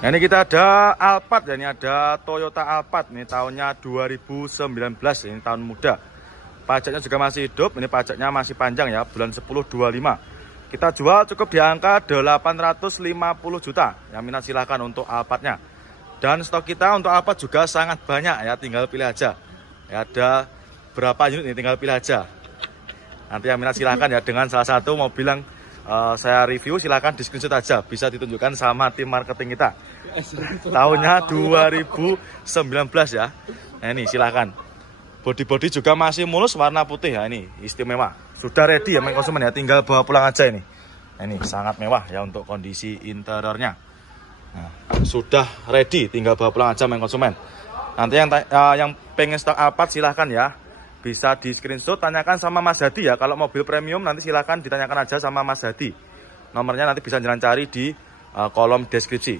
Nah, ini kita ada Alphard ya, ini ada Toyota Alphard, ini tahunnya 2019, ini tahun muda. Pajaknya juga masih hidup, ini pajaknya masih panjang ya, bulan 10/25. Kita jual cukup di angka 850 juta. Yang minat silahkan untuk Alphardnya. Dan stok kita untuk Alphard juga sangat banyak ya, tinggal pilih aja. Ya, ada berapa unit ini, tinggal pilih aja. Nanti yang minat silahkan ya, dengan salah satu mobil yang saya review, silahkan di screenshot aja, bisa ditunjukkan sama tim marketing kita. Tahunnya 2019 ya. Nah, ini silahkan. Body juga masih mulus, warna putih ya, ini istimewa. Sudah ready ya main konsumen ya, tinggal bawa pulang aja ini. Nah, ini sangat mewah ya untuk kondisi interiornya. Nah, sudah ready, tinggal bawa pulang aja main konsumen. Nanti yang pengen stok Alphard silahkan ya, bisa di screenshot, tanyakan sama Mas Hadi ya. Kalau mobil premium nanti silahkan ditanyakan aja sama Mas Hadi. Nomornya nanti bisa jalan cari di kolom deskripsi.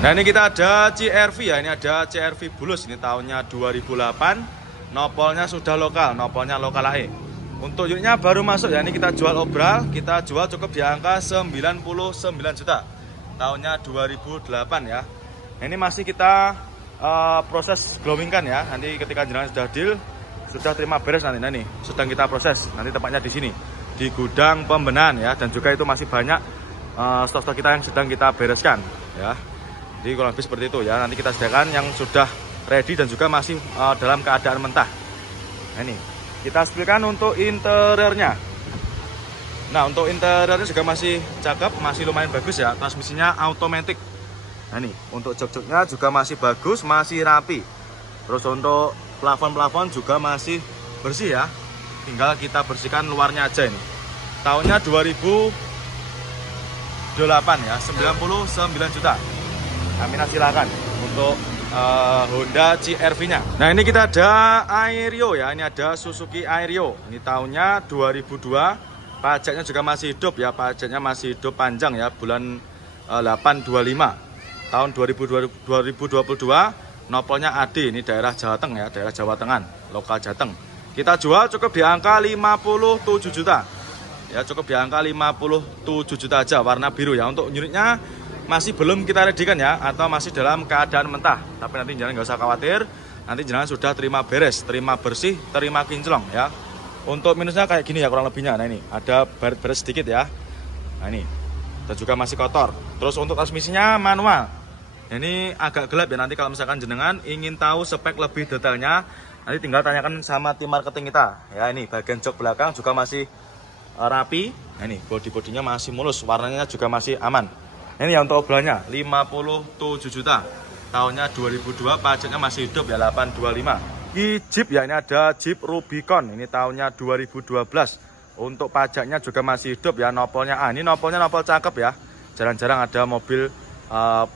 Nah, ini kita ada CR-V ya, ini ada CR-V Bulus, ini tahunnya 2008. Nopolnya sudah lokal, nopolnya lokal AE. Untuk unitnya baru masuk ya, ini kita jual obral, kita jual cukup di angka 99 juta. Tahunnya 2008 ya. Ini masih kita proses glowing kan ya. Nanti ketika jenengan sudah deal, sudah terima beres nanti, nah ini sedang kita proses. Nanti tepatnya di sini, di gudang pembenahan ya. Dan juga itu masih banyak stok-stok kita yang sedang kita bereskan ya. Jadi kurang lebih seperti itu ya. Nanti kita sediakan yang sudah ready dan juga masih dalam keadaan mentah. Nah, ini kita spill untuk interiornya. Nah, untuk interiornya juga masih cakep, masih lumayan bagus ya. Transmisinya automatic. Nah, ini untuk jok-joknya juga masih bagus, masih rapi. Terus untuk plafon juga masih bersih ya. Tinggal kita bersihkan luarnya aja ini. Tahunnya 2008 ya, 99 juta. Aminah silakan untuk Honda CR-V-nya. Nah, ini kita ada Aerio ya, ini ada Suzuki Aerio. Ini tahunnya 2002. Pajaknya juga masih hidup ya, pajaknya masih hidup panjang ya, bulan 8/25 tahun 2022. Nopolnya AD, ini daerah Jawa Tengah ya, daerah Jawa Tengah, lokal Jateng. Kita jual cukup di angka 57 juta. Ya, cukup di angka 57 juta aja, warna biru ya. Untuk unitnya masih belum kita redikan ya, atau masih dalam keadaan mentah. Tapi nanti jangan nggak usah khawatir, nanti jangan sudah terima beres, terima bersih, terima kinclong ya. Untuk minusnya kayak gini ya kurang lebihnya. Nah, ini ada baret-baret sedikit ya. Nah, ini dan juga masih kotor. Terus untuk transmisinya manual. Ini agak gelap ya, nanti kalau misalkan jenengan ingin tahu spek lebih detailnya, nanti tinggal tanyakan sama tim marketing kita ya. Ini bagian jok belakang juga masih rapi. Nah, ini bodi-bodinya masih mulus, warnanya juga masih aman. Ini ya untuk obrolnya 57 juta. Tahunnya 2002, pajaknya masih hidup ya, 8/25. Ini Jeep ya, ini ada Jeep Rubicon. Ini tahunnya 2012. Untuk pajaknya juga masih hidup ya, nopolnya A. Ini nopolnya nopol cakep ya. Jarang-jarang ada mobil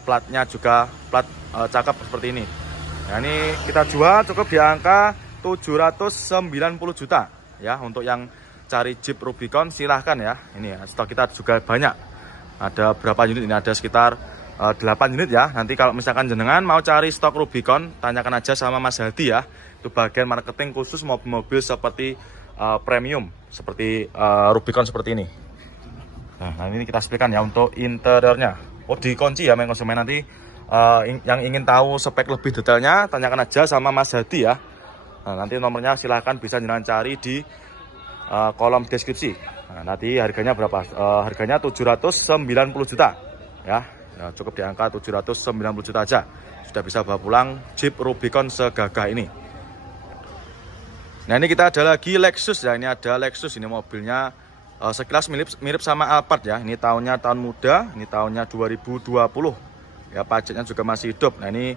platnya juga plat cakep seperti ini. Nah, ini kita jual cukup di angka 790 juta ya. Untuk yang cari Jeep Rubicon silahkan ya. Ini ya, stok kita juga banyak. Ada berapa unit ini? Ada sekitar 8 unit ya. Nanti kalau misalkan jenengan mau cari stok Rubicon, tanyakan aja sama Mas Hadi ya. Itu bagian marketing khusus mobil-mobil seperti premium, seperti Rubicon seperti ini. Nah, ini kita spesifikasikan ya untuk interiornya. Oh, dikunci ya main konsumen. Nanti yang ingin tahu spek lebih detailnya, tanyakan aja sama Mas Hadi ya. Nah, nanti nomornya silahkan bisa jenengan cari di kolom deskripsi. Nah, nanti harganya berapa? Harganya 790 juta ya. Ya, cukup di angka 790 juta aja. Sudah bisa bawa pulang Jeep Rubicon segagah ini. Nah, ini kita ada lagi Lexus ya. Ini ada Lexus, ini mobilnya sekilas mirip sama Alphard ya. Ini tahunnya tahun muda, ini tahunnya 2020. Ya, pajaknya juga masih hidup. Nah, ini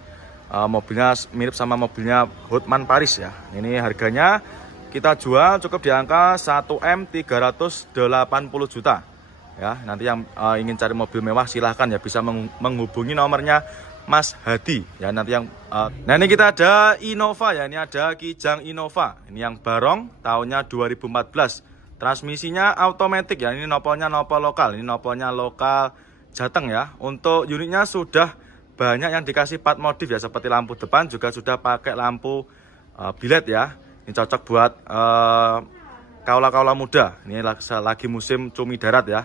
mobilnya mirip sama mobilnya Hotman Paris ya. Ini harganya kita jual cukup di angka 1M380 juta. Ya, nanti yang ingin cari mobil mewah silahkan ya, bisa menghubungi nomornya Mas Hadi ya. Nanti yang nah, ini kita ada Innova ya. Ini ada Kijang Innova. Ini yang barong, tahunnya 2014. Transmisinya automatic ya. Ini nopolnya nopol lokal. Ini nopolnya lokal Jateng ya. Untuk unitnya sudah banyak yang dikasih part modif ya, seperti lampu depan juga sudah pakai lampu bilet ya. Ini cocok buat kaula-kaula muda. Ini lagi musim cumi darat ya.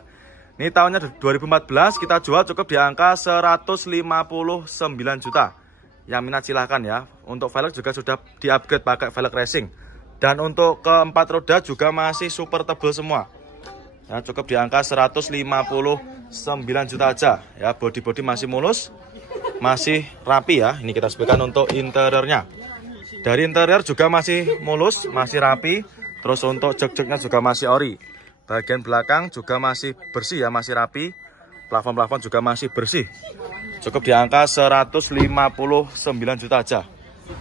Ini tahunnya 2014, kita jual cukup di angka 159 juta. Yang minat silahkan ya. Untuk velg juga sudah di-upgrade pakai velg racing. Dan untuk keempat roda juga masih super tebal semua. Ya, cukup di angka 159 juta aja. Ya, body-body masih mulus, masih rapi ya. Ini kita sebutkan untuk interiornya. Dari interior juga masih mulus, masih rapi. Terus untuk jok-joknya juga masih ori. Bagian belakang juga masih bersih ya, masih rapi. Plafon-plafon juga masih bersih. Cukup di angka 159 juta aja.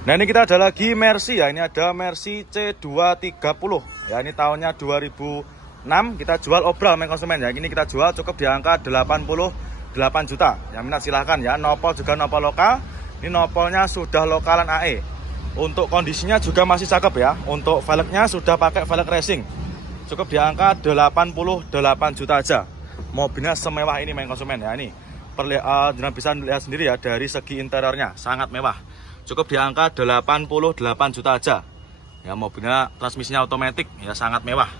Nah, ini kita ada lagi Mercy ya. Ini ada Mercy C230. Ya, ini tahunnya 2006. Kita jual obral main konsumen ya. Ini kita jual cukup di angka 88 juta. Yang minat silahkan ya. Nopol juga nopol lokal. Ini nopolnya sudah lokalan AE. Untuk kondisinya juga masih cakep ya. Untuk velgnya sudah pakai velg racing. Cukup di angka 88 juta aja. Mobilnya semewah ini main konsumen ya. Ini jangan bisa lihat sendiri ya dari segi interiornya, sangat mewah. Cukup di angka 88 juta aja. Ya, mobilnya transmisinya otomatis ya, sangat mewah.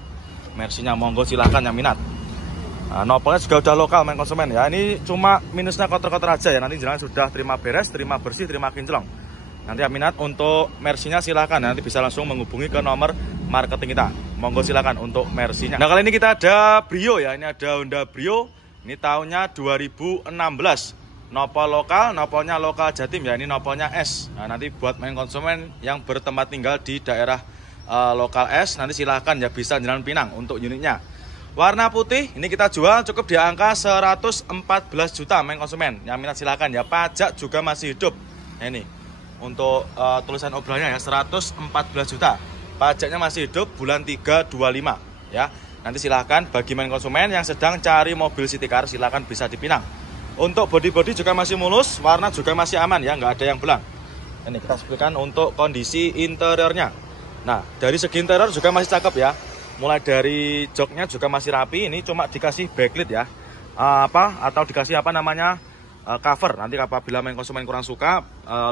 Mercy-nya monggo silahkan yang minat. Nah, nopolnya juga udah lokal main konsumen ya. Ini cuma minusnya kotor-kotor aja ya. Nanti jangan sudah terima beres, terima bersih, terima kinclong. Nanti yang minat untuk Mercy-nya silahkan. Nanti bisa langsung menghubungi ke nomor marketing kita. Monggo silakan untuk Mercy-nya. Nah, kali ini kita ada Brio ya. Ini ada Honda Brio. Ini tahunnya 2016. Nopol lokal, nopolnya lokal Jatim ya. Ini nopolnya S. Nah, nanti buat main konsumen yang bertempat tinggal di daerah lokal S, nanti silahkan ya, bisa Jalan Pinang untuk unitnya. Warna putih, ini kita jual cukup di angka 114 juta main konsumen. Yang minat silahkan ya. Pajak juga masih hidup. Nah, ini untuk tulisan obrolnya ya, 114 juta. Pajaknya masih hidup, bulan 3 25 ya. Nanti silahkan bagi main konsumen yang sedang cari mobil city car, silahkan bisa dipinang. Untuk body-body juga masih mulus, warna juga masih aman ya, nggak ada yang belang. Ini kita sebutkan untuk kondisi interiornya. Nah, dari segi interior juga masih cakep ya. Mulai dari joknya juga masih rapi. Ini cuma dikasih backlit ya, atau dikasih cover. Nanti apabila main konsumen kurang suka,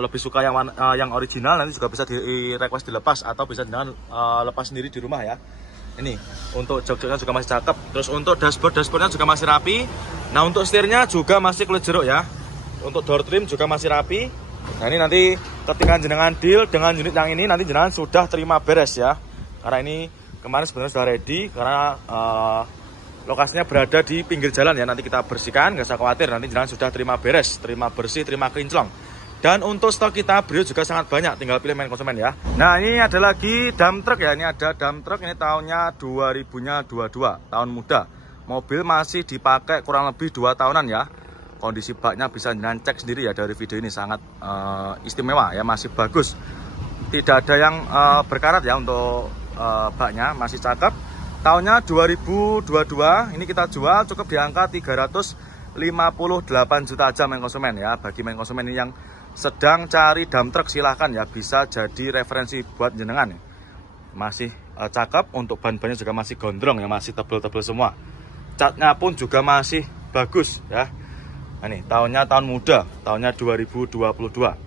lebih suka yang original, nanti juga bisa di request dilepas atau bisa dengan lepas sendiri di rumah ya. Ini untuk jok-joknya juga masih cakep. Terus untuk dashboardnya juga masih rapi. Nah, untuk setirnya juga masih kulit jeruk ya. Untuk door trim juga masih rapi. Nah, ini nanti ketika jenengan deal dengan unit yang ini, nanti jenengan sudah terima beres ya. Karena ini kemarin sebenarnya sudah ready, karena lokasinya berada di pinggir jalan ya. Nanti kita bersihkan, nggak usah khawatir. Nanti jenengan sudah terima beres, terima bersih, terima kinclong. Dan untuk stok kita Brio juga sangat banyak, tinggal pilih main konsumen ya. Nah, ini ada lagi dump truck ya. Ini ada dump truck, ini tahunnya 2022, tahun muda. Mobil masih dipakai kurang lebih 2 tahunan ya. Kondisi baknya bisa jangan cek sendiri ya dari video ini, sangat istimewa ya, masih bagus. Tidak ada yang berkarat ya untuk baknya, masih cakep. Tahunnya 2022, ini kita jual cukup di angka 358 juta aja main konsumen ya. Bagi main konsumen ini yang sedang cari dump truck, silahkan ya, bisa jadi referensi buat jenengan ya. Masih cakep, untuk ban-bannya juga masih gondrong ya, masih tebel-tebel semua. Catnya pun juga masih bagus ya. Nah, ini tahunnya tahun muda, tahunnya 2022.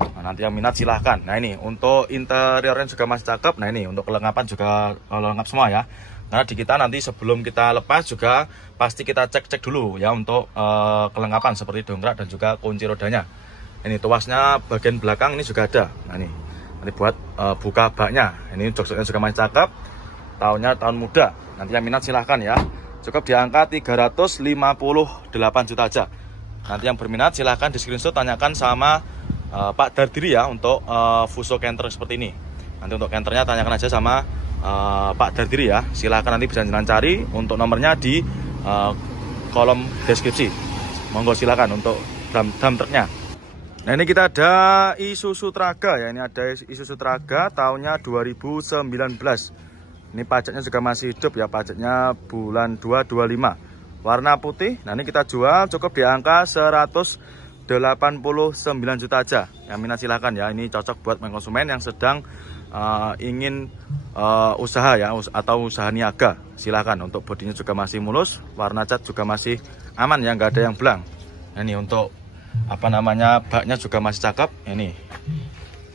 Nah, nanti yang minat silahkan. Nah, ini untuk interiornya juga masih cakep. Nah, ini untuk kelengkapan juga lengkap semua ya. Karena di kita nanti sebelum kita lepas juga pasti kita cek dulu ya untuk kelengkapan seperti dongkrak dan juga kunci rodanya. Ini tuasnya bagian belakang ini juga ada. Nah, ini nanti buat buka baknya. Ini jok-joknya juga masih cakep. Tahunnya tahun muda. Nanti yang minat silahkan ya. Cukup di angka 358 juta aja. Nanti yang berminat silahkan di screenshot, tanyakan sama Pak Dardiri ya untuk Fuso Canter seperti ini. Nanti untuk canternya tanyakan aja sama Pak Dardiri ya. Silahkan nanti bisa jangan cari untuk nomornya di kolom deskripsi. Monggo silahkan untuk dump trucknya. Nah, ini kita ada Isuzu Traga ya. Ini ada Isuzu Traga tahunnya 2019. Ini pajaknya juga masih hidup ya, pajaknya bulan 2 25. Warna putih. Nah, ini kita jual cukup di angka 189 juta aja. Yang minat silahkan ya. Ini cocok buat main konsumen yang sedang ingin usaha ya, atau usaha niaga. Silahkan. Untuk bodinya juga masih mulus, warna cat juga masih aman ya, nggak ada yang belang. Nah, ini untuk baknya juga masih cakep. Ini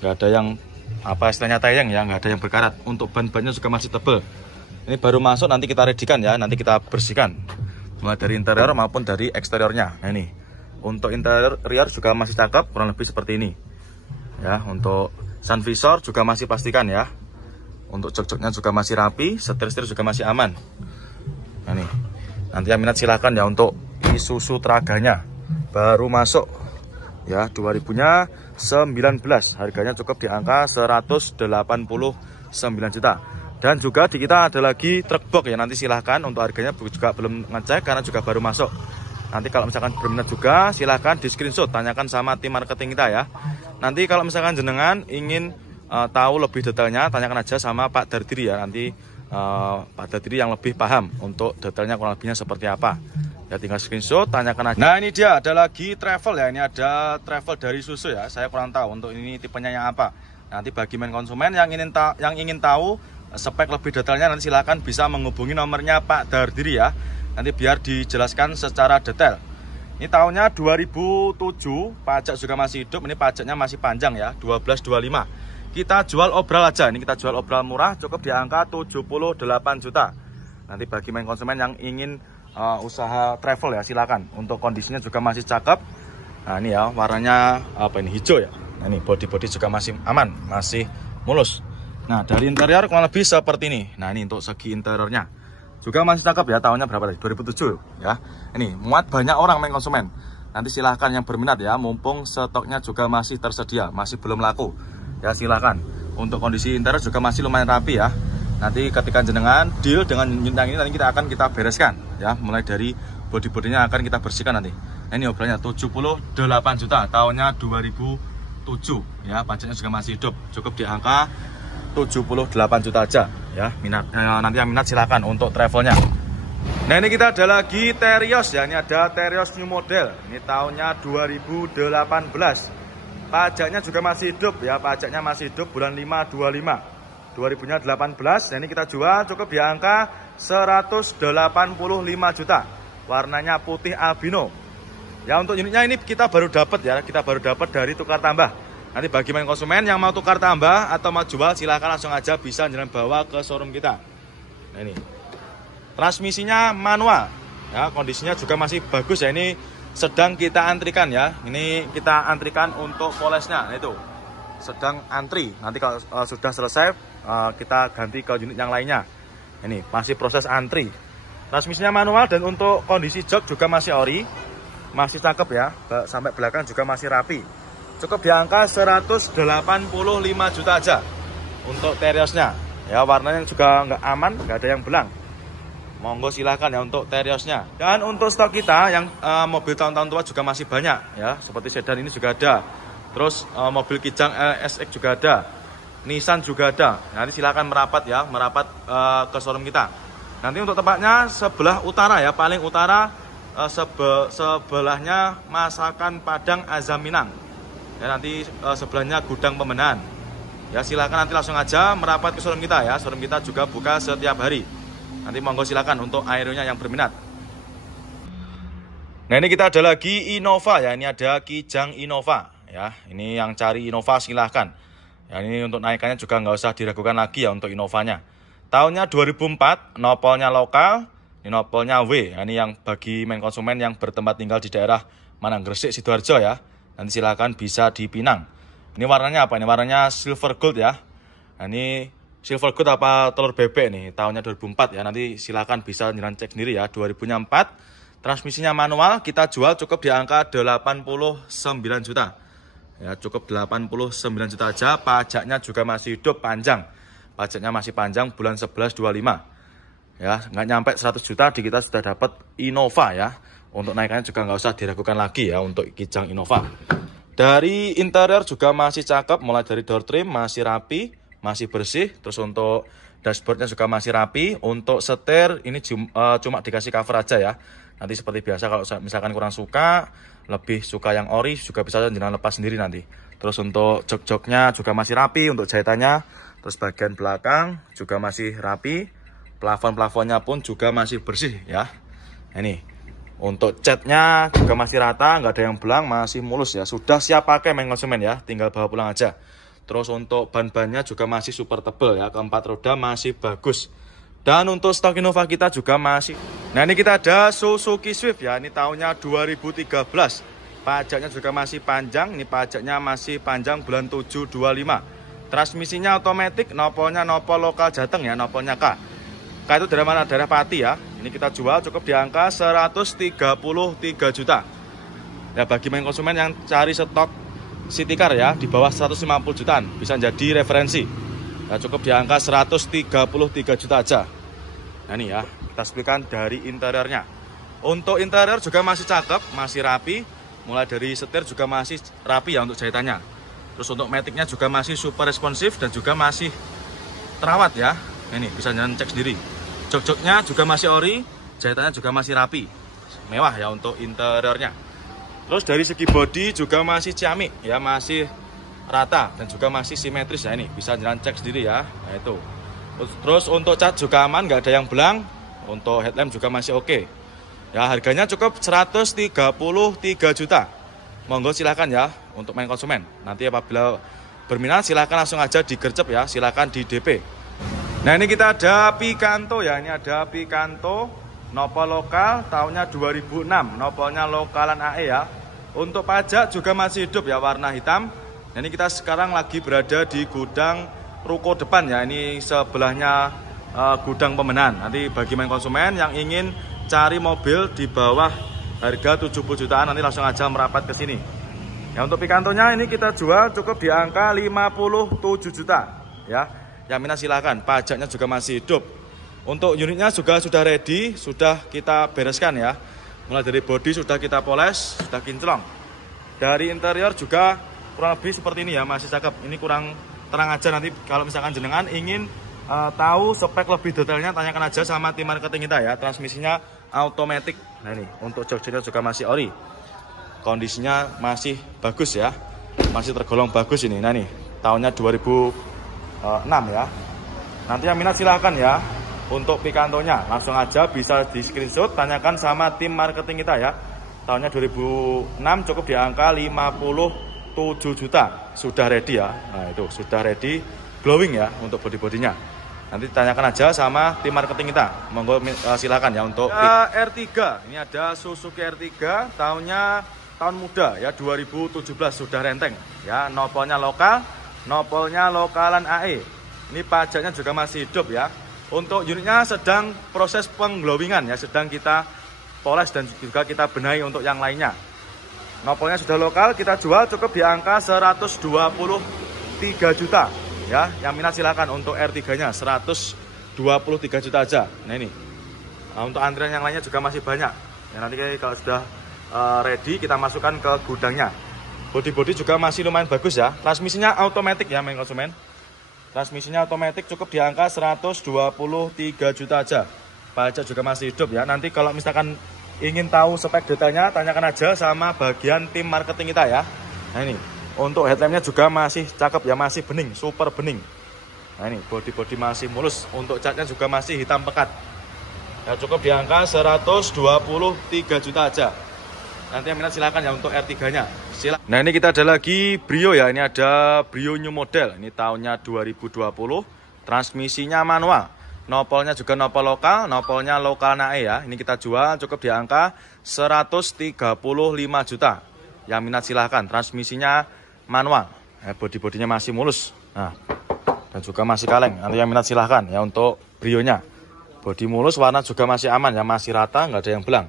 nggak ada yang istilahnya tayang ya, nggak ada yang berkarat. Untuk ban-bannya juga masih tebel. Ini baru masuk, nanti kita readykan ya, nanti kita bersihkan. mulai dari interior maupun dari eksteriornya. Nah ini untuk interior juga masih cakep, kurang lebih seperti ini ya. Untuk sun visor juga masih pastikan ya. Untuk jok-joknya juga masih rapi, setir-setir juga masih aman. Nah nih, nanti yang minat silahkan ya. Untuk Isuzu Traganya baru masuk ya, 2000-nya 19, harganya cukup di angka 189 juta. Dan juga di kita ada lagi truk box ya, nanti silahkan. Untuk harganya juga belum ngecek karena juga baru masuk. Nanti kalau misalkan berminat juga silahkan di screenshot, tanyakan sama tim marketing kita ya. Nanti kalau misalkan jenengan ingin tahu lebih detailnya, tanyakan aja sama Pak Dardiri ya. Nanti Pak Dardiri yang lebih paham untuk detailnya kurang lebihnya seperti apa. Ya tinggal screenshot, tanyakan aja. Nah ini dia, ada lagi travel ya. Ini ada travel dari Isuzu ya. Saya kurang tahu untuk ini tipenya yang apa. Nanti bagi main konsumen yang ingin tahu spek lebih detailnya, nanti silahkan bisa menghubungi nomornya Pak Dardiri ya. Nanti biar dijelaskan secara detail. Ini tahunnya 2007, pajak juga masih hidup. Ini pajaknya masih panjang ya, 1225. Kita jual obral aja. Ini kita jual obral murah, cukup di angka 78 juta. Nanti bagi main konsumen yang ingin usaha travel ya, silakan. Untuk kondisinya juga masih cakep. Nah ini ya, warnanya apa ini, hijau ya. Nah ini body juga masih aman, masih mulus. Nah dari interior kurang lebih seperti ini. Nah ini untuk segi interiornya juga masih cakep ya. Tahunnya berapa tadi? 2007 ya. Ini muat banyak orang main konsumen. Nanti silahkan yang berminat ya, mumpung stoknya juga masih tersedia, masih belum laku ya, silahkan. Untuk kondisi interior juga masih lumayan rapi ya. Nanti ketika jenengan deal dengan unit yang ini, nanti kita bereskan ya. Mulai dari body-bodinya akan kita bersihkan nanti. Nah, ini obrolnya 78 juta, tahunnya 2007 ya. Pajaknya juga masih hidup, cukup di angka 78 juta aja ya. Nanti yang minat silakan untuk travelnya. Nah ini kita ada lagi Terios ya. Ini ada Terios new model. Ini tahunnya 2018. Pajaknya juga masih hidup ya. Pajaknya masih hidup bulan 5 25 2000-nya 18. Nah ini kita jual cukup di angka 185 juta. Warnanya putih albino. Ya untuk unitnya ini kita baru dapat ya. Kita baru dapat dari tukar tambah. Nanti bagi main konsumen yang mau tukar tambah atau mau jual, silahkan langsung aja bisa jalan bawa ke showroom kita. Nah ini transmisinya manual ya, kondisinya juga masih bagus ya. Ini sedang kita antrikan ya. Ini kita antrikan untuk polesnya. Nah itu sedang antri. Nanti kalau sudah selesai kita ganti ke unit yang lainnya. Ini masih proses antri. Transmisinya manual dan untuk kondisi jok juga masih ori, masih cakep ya. Sampai belakang juga masih rapi. Cukup di angka 185 juta aja untuk Teriosnya ya. Warnanya juga nggak aman, nggak ada yang belang. Monggo silahkan ya untuk Teriosnya. Dan untuk stok kita yang mobil tahun-tahun tua juga masih banyak ya. Seperti sedan ini juga ada. Terus mobil Kijang SX juga ada. Nissan juga ada. Nanti silahkan merapat ya, ke showroom kita. Nanti untuk tempatnya sebelah utara ya, paling utara, sebelahnya Masakan Padang Azam Minang. Ya, nanti sebelahnya gudang pembenahan. Ya silakan nanti langsung aja merapat ke showroom kita ya. Showroom kita juga buka setiap hari. Nanti monggo silakan untuk Aerio-nya yang berminat. Nah ini kita ada lagi Innova ya. Ini ada Kijang Innova ya. Ini yang cari Innova silahkan. Ya ini untuk naikannya juga nggak usah diragukan lagi ya untuk Innovanya. Tahunnya 2004, nopolnya lokal. Ini nopolnya W. Ya, ini yang bagi main konsumen yang bertempat tinggal di daerah Manang, Gresik, Sidoarjo ya. Nanti silakan bisa dipinang. Ini warnanya apa? Ini warnanya silver gold ya. Nah, ini silver gold apa telur bebek nih. Tahunnya 2004 ya. Nanti silakan bisa jalan cek sendiri ya. 2004. Transmisinya manual. Kita jual cukup di angka 89 juta. Ya, cukup 89 juta aja. Pajaknya juga masih hidup panjang. Pajaknya masih panjang bulan 11 25. Ya, nggak nyampe 100 juta di kita sudah dapat Innova ya. Untuk naikannya juga nggak usah diragukan lagi ya untuk Kijang Innova. Dari interior juga masih cakep, mulai dari door trim masih rapi, masih bersih. Terus untuk dashboardnya juga masih rapi. Untuk setir ini cuma dikasih cover aja ya. Nanti seperti biasa kalau misalkan kurang suka, lebih suka yang ori, juga bisa jangan lepas sendiri nanti. Terus untuk jok-joknya juga masih rapi untuk jahitannya. Terus bagian belakang juga masih rapi. Plafon-plafonnya pun juga masih bersih ya. Ini untuk catnya juga masih rata, nggak ada yang belang, masih mulus ya. Sudah siap pakai main konsumen ya, tinggal bawa pulang aja. Terus untuk ban-bannya juga masih super tebal ya. Keempat roda masih bagus, Dan untuk stok Innova kita juga masih. Nah, ini kita ada Suzuki Swift ya. Ini tahunnya 2013. Pajaknya juga masih panjang. Ini pajaknya masih panjang bulan 7 25. Transmisinya otomatis, nopolnya nopol lokal Jateng ya, nopolnya K. K itu dari mana? Daerah Pati ya. Ini kita jual cukup di angka 133 juta. Ya, bagi main konsumen yang cari stok city car ya di bawah 150 jutaan bisa jadi referensi. Ya, cukup di angka 133 juta aja. Nah, ini ya, kita sebutkan dari interiornya. Untuk interior juga masih cakep, masih rapi. Mulai dari setir juga masih rapi ya untuk jahitannya. Terus untuk maticnya juga masih super responsif dan juga masih terawat ya. Ini bisa jangan cek sendiri. Jok-joknya juga masih ori, jahitannya juga masih rapi. Mewah ya untuk interiornya. Terus dari segi bodi juga masih ciamik ya, masih rata dan juga masih simetris ya. Ini bisa jangan cek sendiri ya. Nah, itu. Terus untuk cat juga aman, nggak ada yang belang. Untuk headlamp juga masih oke. Ya, harganya cukup 133 juta. Monggo silahkan ya untuk main konsumen. Nanti apabila berminat silahkan langsung aja digercep ya, silahkan di DP. Nah, ini kita ada Picanto ya. Ini ada Picanto nopol lokal tahunnya 2006. Nopolnya lokalan AE ya. Untuk pajak juga masih hidup ya, warna hitam. Nah, ini kita sekarang lagi berada di gudang ruko depan ya. Ini sebelahnya gudang pemenan. Nanti bagi main konsumen yang ingin cari mobil di bawah harga 70 jutaan nanti langsung aja merapat ke sini. Ya, untuk Picantonya ini kita jual cukup di angka 57 juta ya. Yang minat silahkan. Pajaknya juga masih hidup. Untuk unitnya juga sudah ready, sudah kita bereskan ya. Mulai dari bodi sudah kita poles, sudah kinclong. Dari interior juga kurang lebih seperti ini ya, masih cakep. Ini kurang terang aja, nanti kalau misalkan jenengan ingin tahu spek lebih detailnya tanyakan aja sama tim marketing kita ya. Transmisinya automatic. Nah, ini untuk jok-joknya juga masih ori. Kondisinya masih bagus ya. Masih tergolong bagus ini. Nah, nih tahunnya 2006 ya. Nanti yang minat silahkan ya. Untuk Picantonya langsung aja bisa di screenshot, tanyakan sama tim marketing kita ya. Tahunnya 2006 cukup di angka 57 juta. Sudah ready ya. Nah, itu sudah ready glowing ya untuk body-bodinya. Nanti tanyakan aja sama tim marketing kita. Monggo silakan ya untuk R3. Ini ada Suzuki R3 tahunnya tahun muda ya, 2017 sudah renteng ya. Nopolnya lokal, nopolnya lokalan AE. Ini pajaknya juga masih hidup ya. Untuk unitnya sedang proses pengglowingan ya, sedang kita poles dan juga kita benahi untuk yang lainnya. Nopolnya sudah lokal, kita jual cukup di angka 123 juta ya. Yang minat silakan untuk R3-nya 123 juta aja. Nah, ini. Nah, untuk antrian yang lainnya juga masih banyak. Ya, nanti kalau sudah ready kita masukkan ke gudangnya. Bodi-bodi juga masih lumayan bagus ya. Transmisinya automatic ya, main konsumen. Transmisinya otomatis cukup di angka 123 juta aja. Pajak juga masih hidup ya. Nanti kalau misalkan ingin tahu spek detailnya, tanyakan aja sama bagian tim marketing kita ya. Nah, ini untuk headlampnya juga masih cakep ya, masih bening, super bening. Nah, ini bodi-bodi masih mulus. Untuk catnya juga masih hitam pekat. Ya, cukup di angka 123 juta aja. Nanti yang minat silakan ya untuk R3-nya. Nah, ini kita ada lagi Brio ya. Ini ada Brio new model. Ini tahunnya 2020. Transmisinya manual. Nopolnya juga nopol lokal. Nopolnya lokal NAE ya. Ini kita jual cukup di angka 135 juta. Yang minat silahkan. Transmisinya manual. Bodi-bodinya masih mulus. Nah, dan juga masih kaleng. Nanti yang minat silahkan ya untuk Brio-nya. Bodi mulus, warna juga masih aman ya. Masih rata, nggak ada yang belang.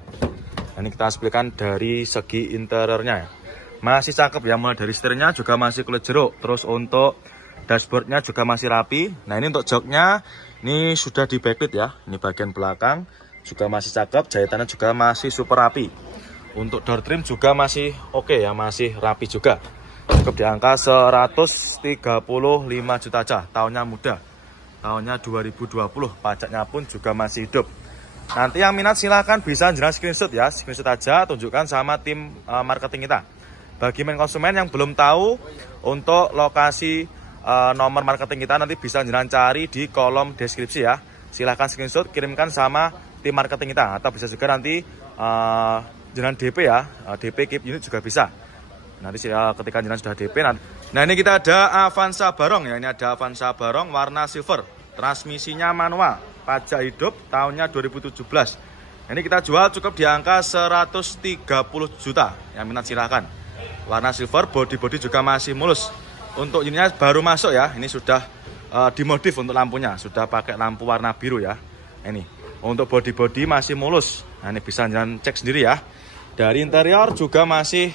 Ini kita explain dari segi interiornya ya. Masih cakep ya, mulai dari setirnya juga masih kulit jeruk. Terus untuk dashboardnya juga masih rapi. Nah, ini untuk joknya ini sudah di backlit ya. Ini bagian belakang juga masih cakep, jahitannya juga masih super rapi. Untuk door trim juga masih oke ya, masih rapi juga. Cukup di angka 135 juta aja. Tahunnya muda, tahunnya 2020. Pajaknya pun juga masih hidup. Nanti yang minat silahkan bisa jangan screenshot ya, screenshot aja, tunjukkan sama tim marketing kita. Bagi main konsumen yang belum tahu untuk lokasi nomor marketing kita, nanti bisa jangan cari di kolom deskripsi ya. Silahkan screenshot, kirimkan sama tim marketing kita, atau bisa juga nanti jangan DP ya, DP keep unit juga bisa. Nanti ketika jangan sudah DP nanti. Nah, ini kita ada Avanza Barong ya, ini ada Avanza Barong warna silver, transmisinya manual. pajak hidup, tahunnya 2017. Ini kita jual cukup di angka 130 juta. Yang minat silahkan. Warna silver, body juga masih mulus. Untuk unitnya baru masuk ya. Ini sudah dimodif untuk lampunya. Sudah pakai lampu warna biru ya. Ini untuk body masih mulus. Nah, ini bisa jangan cek sendiri ya. Dari interior juga masih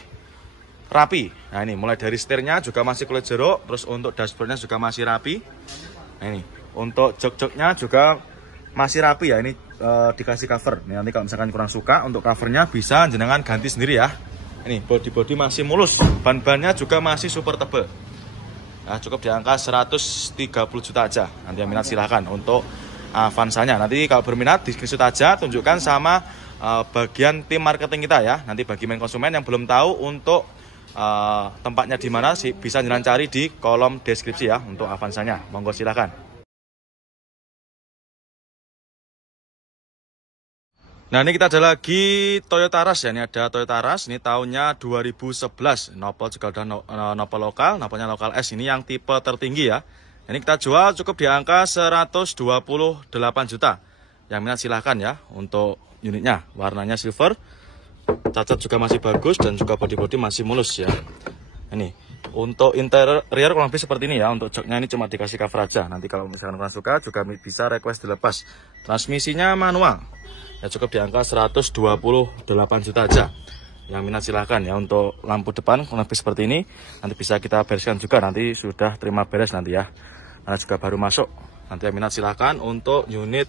rapi. Nah, ini mulai dari setirnya juga masih kulit jeruk. Terus untuk dashboardnya juga masih rapi. Nah, ini untuk jok-joknya juga masih rapi ya. Ini dikasih cover. Ini nanti kalau misalkan kurang suka untuk covernya bisa jenengan ganti sendiri ya. Ini body masih mulus. Ban-bannya juga masih super tebal. Nah, cukup di angka 130 juta aja. Nanti yang minat silahkan untuk Avanzanya. Nanti kalau berminat di screenshot aja, tunjukkan sama bagian tim marketing kita ya. Nanti bagi main konsumen yang belum tahu untuk tempatnya di mana sih, bisa jalan cari di kolom deskripsi ya untuk Avanzanya. Monggo silahkan. Nah, ini kita ada lagi Toyota Rush ya. Ini ada Toyota Rush, ini tahunnya 2011. Nopol juga udah nopol lokal, nopolnya lokal S. Ini yang tipe tertinggi ya. Ini kita jual cukup di angka 128 juta. Yang minat silahkan ya untuk unitnya. Warnanya silver, cacat juga masih bagus dan juga body masih mulus ya. Ini untuk interior kurang lebih seperti ini ya. Untuk joknya ini cuma dikasih cover aja. Nanti kalau misalkan kurang suka juga bisa request dilepas. Transmisinya manual. Ya cukup di angka 128 juta aja. Yang minat silahkan ya. Untuk lampu depan kurang lebih seperti ini. Nanti bisa kita bereskan juga. Nanti sudah terima beres nanti ya. Karena juga baru masuk. Nanti yang minat silahkan untuk unit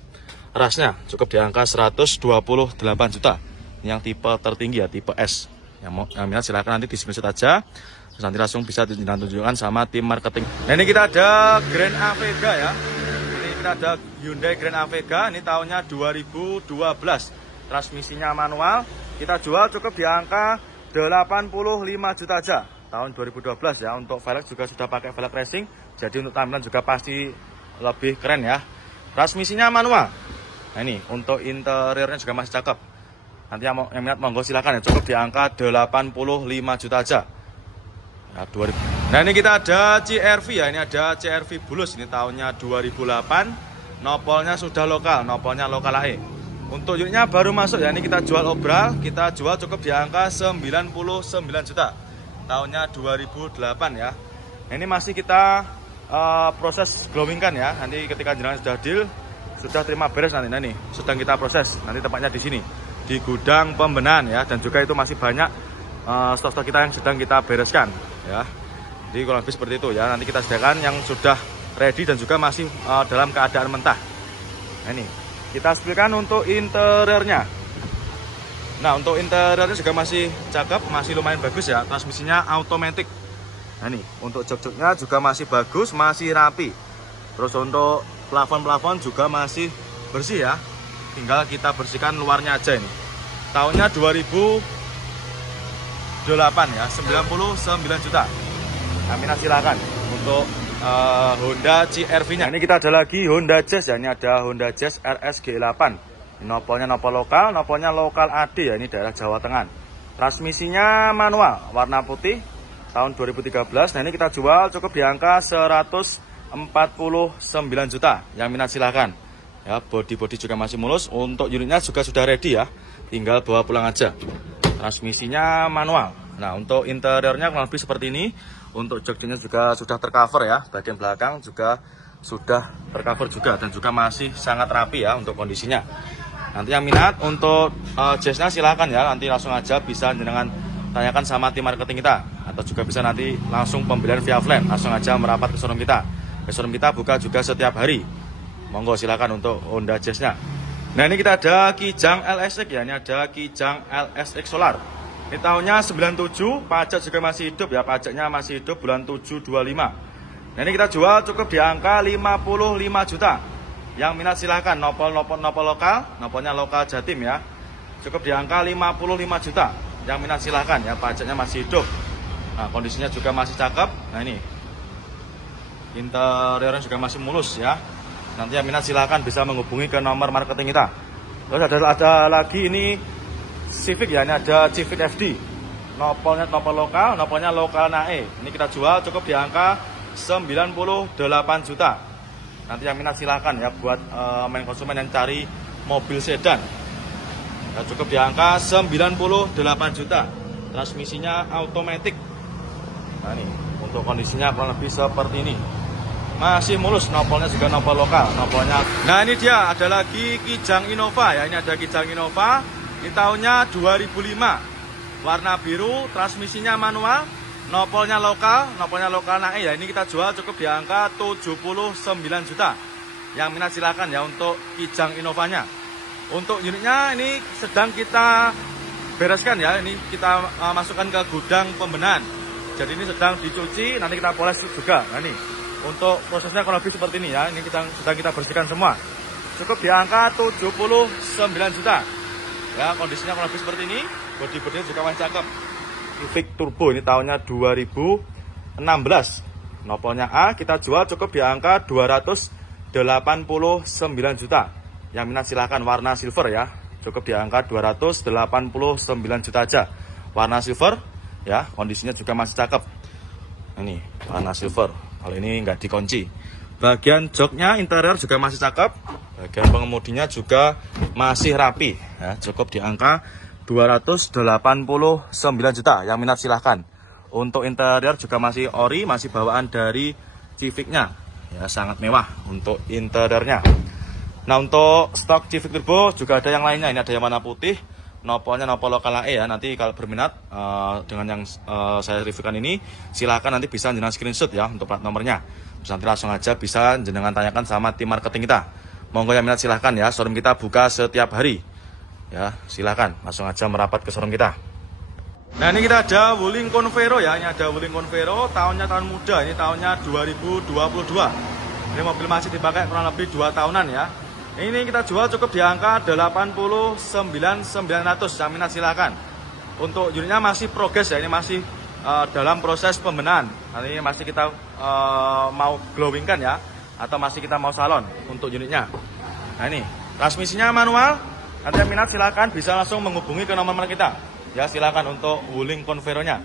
Rushnya cukup di angka 128 juta. Yang tipe tertinggi ya, tipe S. Yang minat silahkan nanti di screenshot aja. Terus nanti langsung bisa ditunjukkan sama tim marketing. Nah, ini kita ada Grand Avega ya. Kita ada Hyundai Grand Avega, ini tahunnya 2012. Transmisinya manual. Kita jual cukup di angka 85 juta aja. Tahun 2012 ya. Untuk velg juga sudah pakai velg racing. Jadi untuk tampilan juga pasti lebih keren ya. Transmisinya manual. Nah, ini untuk interiornya juga masih cakep. Nanti yang minat monggo silakan ya. Cukup di angka 85 juta aja. Nah, 2000. Nah, ini kita ada CR-V ya. Ini ada CR-V Bulus. Ini tahunnya 2008. Nopolnya sudah lokal. Nopolnya lokal AE. Untuk unitnya baru masuk ya. Ini kita jual obral. Kita jual cukup di angka 99 juta. Tahunnya 2008 ya. Nah, ini masih kita proses glowing kan ya. Nanti ketika jenengan sudah deal, sudah terima beres nanti. Nah, ini sedang kita proses. Nanti tempatnya di sini. Di gudang pembenahan ya. Dan juga itu masih banyak stok-stok kita yang sedang kita bereskan ya. Jadi kurang lebih seperti itu ya. Nanti kita sediakan yang sudah ready dan juga masih dalam keadaan mentah. Nah, ini kita spill-kan untuk interiornya. Nah, untuk interiornya juga masih cakep, masih lumayan bagus ya. Transmisinya automatic. Nah, ini untuk jok-joknya juga masih bagus, masih rapi. Terus untuk plafon-plafon juga masih bersih ya. Tinggal kita bersihkan luarnya aja ini. Tahunnya 2008 ya, 99 juta. Aminah silakan untuk Honda CR-V-nya. Ini kita ada lagi Honda Jazz ya. Ini ada Honda Jazz RS G8. Ini nopolnya nopol lokal, nopolnya lokal AD ya. Ini daerah Jawa Tengah. Transmisinya manual, warna putih, tahun 2013. Nah, ini kita jual cukup di angka 149 juta. Yang minat silakan. Ya, body juga masih mulus. Untuk unitnya juga sudah ready ya. Tinggal bawa pulang aja. Transmisinya manual. Nah, untuk interiornya kurang lebih seperti ini. Untuk joknya juga sudah tercover ya. Bagian belakang juga sudah tercover juga. Dan juga masih sangat rapi ya untuk kondisinya. Nanti yang minat untuk jazznya silahkan ya. Nanti langsung aja bisa dengan tanyakan sama tim marketing kita. Atau juga bisa nanti langsung pembelian via offline. Langsung aja merapat ke showroom kita. Showroom kita buka juga setiap hari. Monggo silakan untuk Honda Jazz-nya. Nah, ini kita ada Kijang LSX ya. Ini ada Kijang LSX Solar. Ini tahunnya 97, pajak juga masih hidup ya. Pajaknya masih hidup bulan 7/25. Nah, ini kita jual cukup di angka 55 juta. Yang minat silahkan. Nopol lokal, nopolnya lokal Jatim ya. Cukup di angka 55 juta. Yang minat silahkan ya. Pajaknya masih hidup. Nah, kondisinya juga masih cakep. Nah, ini interiornya juga masih mulus ya. Nanti yang minat silahkan bisa menghubungi ke nomor marketing kita. Terus ada lagi ini Civic ya. Ini ada Civic FD. Nopolnya nopol lokal, nopolnya lokal NAE. Ini kita jual cukup di angka 98 juta. Nanti yang minat silahkan ya buat main konsumen yang cari mobil sedan. Ya, cukup di angka 98 juta. Transmisinya automatic. Nah ini untuk kondisinya kurang lebih seperti ini. Masih mulus, nopolnya juga nopol lokal, nopolnya. Nah ini dia, ada lagi Kijang Innova ya. Ini ada Kijang Innova. Ini tahunnya 2005. Warna biru, transmisinya manual, nopolnya lokal naik ya. Ini kita jual cukup di angka 79 juta. Yang minat silakan ya untuk Kijang Innovanya. Untuk unitnya ini sedang kita bereskan ya. Ini kita masukkan ke gudang pembenahan. Jadi ini sedang dicuci, nanti kita poles juga. Nah ini untuk prosesnya kurang lebih seperti ini ya. Ini sedang kita bersihkan semua. Cukup di angka 79 juta. Ya, kondisinya kurang lebih seperti ini. Bodi-bodinya juga masih cakep. Civic Turbo ini tahunnya 2016. Nopolnya A, kita jual cukup di angka 289 juta. Yang minat silahkan, warna silver ya. Cukup di angka 289 juta aja. Warna silver ya, kondisinya juga masih cakep. Ini warna silver. Kalau ini nggak dikunci. Bagian joknya interior juga masih cakep. Bagian pengemudinya juga masih rapi. Ya, cukup di angka 289 juta. Yang minat silahkan. Untuk interior juga masih ori, masih bawaan dari Civic-nya. Ya, sangat mewah untuk interiornya. Nah, untuk stok Civic Turbo juga ada yang lainnya. Ini ada yang warna putih. Nopolnya nopol lokal AE ya. Nanti kalau berminat dengan yang saya reviewkan ini, silahkan nanti bisa jenengan screenshot ya untuk plat nomornya. Terus nanti langsung aja bisa jenengan tanyakan sama tim marketing kita. Monggo yang minat silahkan ya. Showroom kita buka setiap hari. Ya, silahkan langsung aja merapat ke showroom kita. Nah, ini kita ada Wuling Convero ya. Ini ada Wuling Convero, tahunnya tahun muda. Ini tahunnya 2022. Ini mobil masih dipakai kurang lebih 2 tahunan ya. Ini kita jual cukup di angka 89.900. Yang minat silahkan. Untuk unitnya masih progres ya. Ini masih dalam proses pembenahan. Nanti masih kita mau glowingkan ya. Atau masih kita mau salon untuk unitnya. Nah ini transmisinya manual. Nanti yang minat silahkan bisa langsung menghubungi ke nomor kita. Ya silahkan untuk Wuling Convero-nya.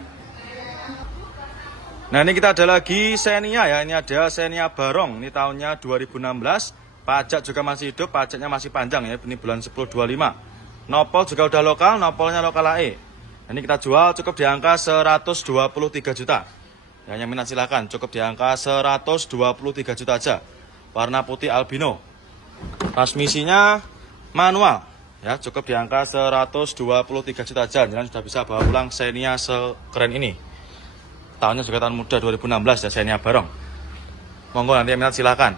Nah ini kita ada lagi Xenia ya. Ini ada Xenia Barong. Ini tahunnya 2016. Pajak juga masih hidup, pajaknya masih panjang ya. Ini bulan 10/25. Nopol juga udah lokal, nopolnya lokal AE. Ini kita jual cukup di angka 123 juta. Yang minat silahkan, cukup di angka 123 juta aja. Warna putih albino. Transmisinya manual. Ya, cukup di angka 123 juta aja. Jangan sudah bisa bawa pulang Xenia sekeren ini. Tahunnya juga tahun muda 2016 ya, Xenia Barong. Monggo nanti yang minat silahkan.